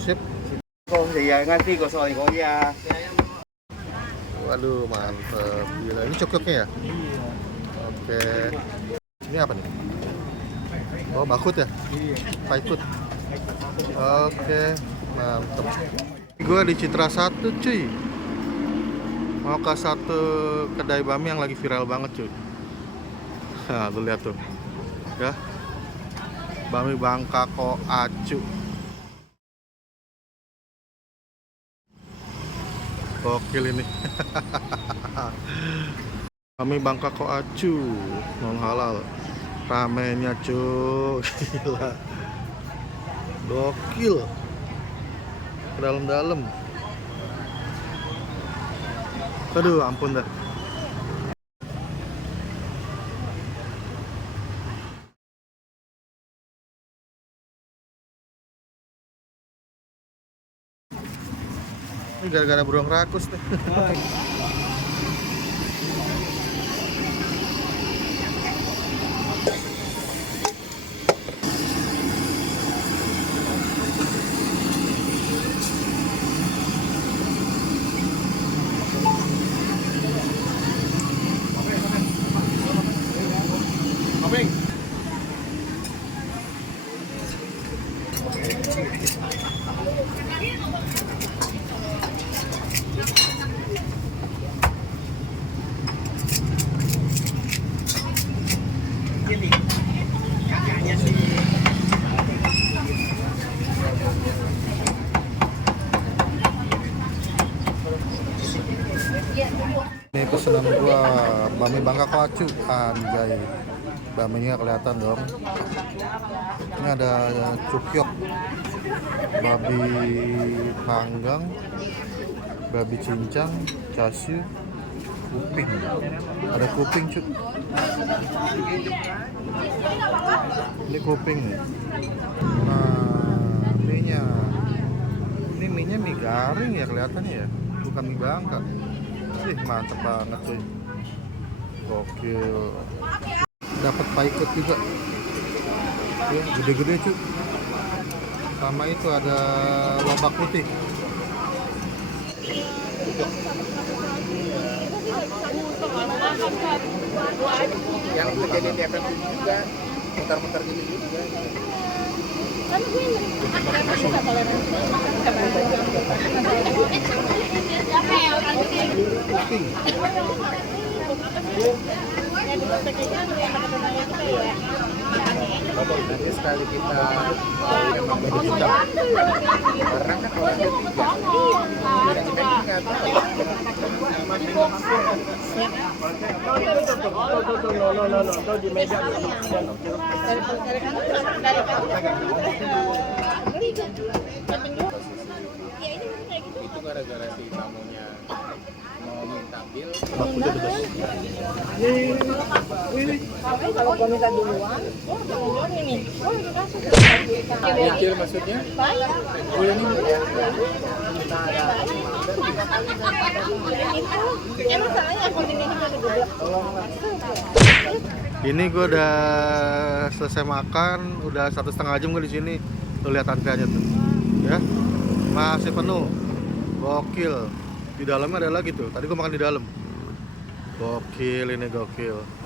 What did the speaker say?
Sip. Kok ya ngerti kok soal kok ya. Waduh, mantep. Gila, ini cokoknya ya? Iya. Oke. Ini apa nih? Oh, bakut ya? Iya. Paikut. Oke, mantep. Gue di Citra 1 cuy. Mau ke satu kedai bami yang lagi viral banget cuy. Nah, lu lihat tuh. Ya. Bami Bangka Ko Acu. Gokil ini. Bami Bangka Ko Acu non halal. Ramennya cuy. Gila. Gokil. Ke dalam-dalam. Aduh, ampun dah. Ini gara-gara burung rakus nih. Ini pesanan gua Bami Bangka Ko Acu, anjay. Baminya kelihatan dong. Ini ada cukyok, babi panggang, babi cincang, casiu, kuping. Ada kuping cuy. Ini kuping nih. Nah, mie-nya. Ini mie-nya mie garing ya kelihatannya ya, bukan mie Bangka. Ih, mantep banget cuy. Gokil. Dapat paikut juga. Tuh, gede-gede cuy. Sama itu ada lobak putih. Yang terjadi di FF juga muter-muter gitu juga. Kan gue bisa toleransi. Kuping. Nanti sekali kita memang berjuang karena kan orang ketiga kita itu gara-gara si tamunya mau minta bil. Kalau gua minta duluan, gua ini, gua dikasih. Kecil maksudnya? Bayar. Boleh nih ya. Emang salahnya konten ini udah digeblok. Ini gue udah selesai makan, udah 1,5 jam gue di sini. Tuh lihat antriannya tuh, ya masih penuh, gokil. Di dalamnya ada lagi tuh. Tadi gue makan di dalam. Gokil ini gokil.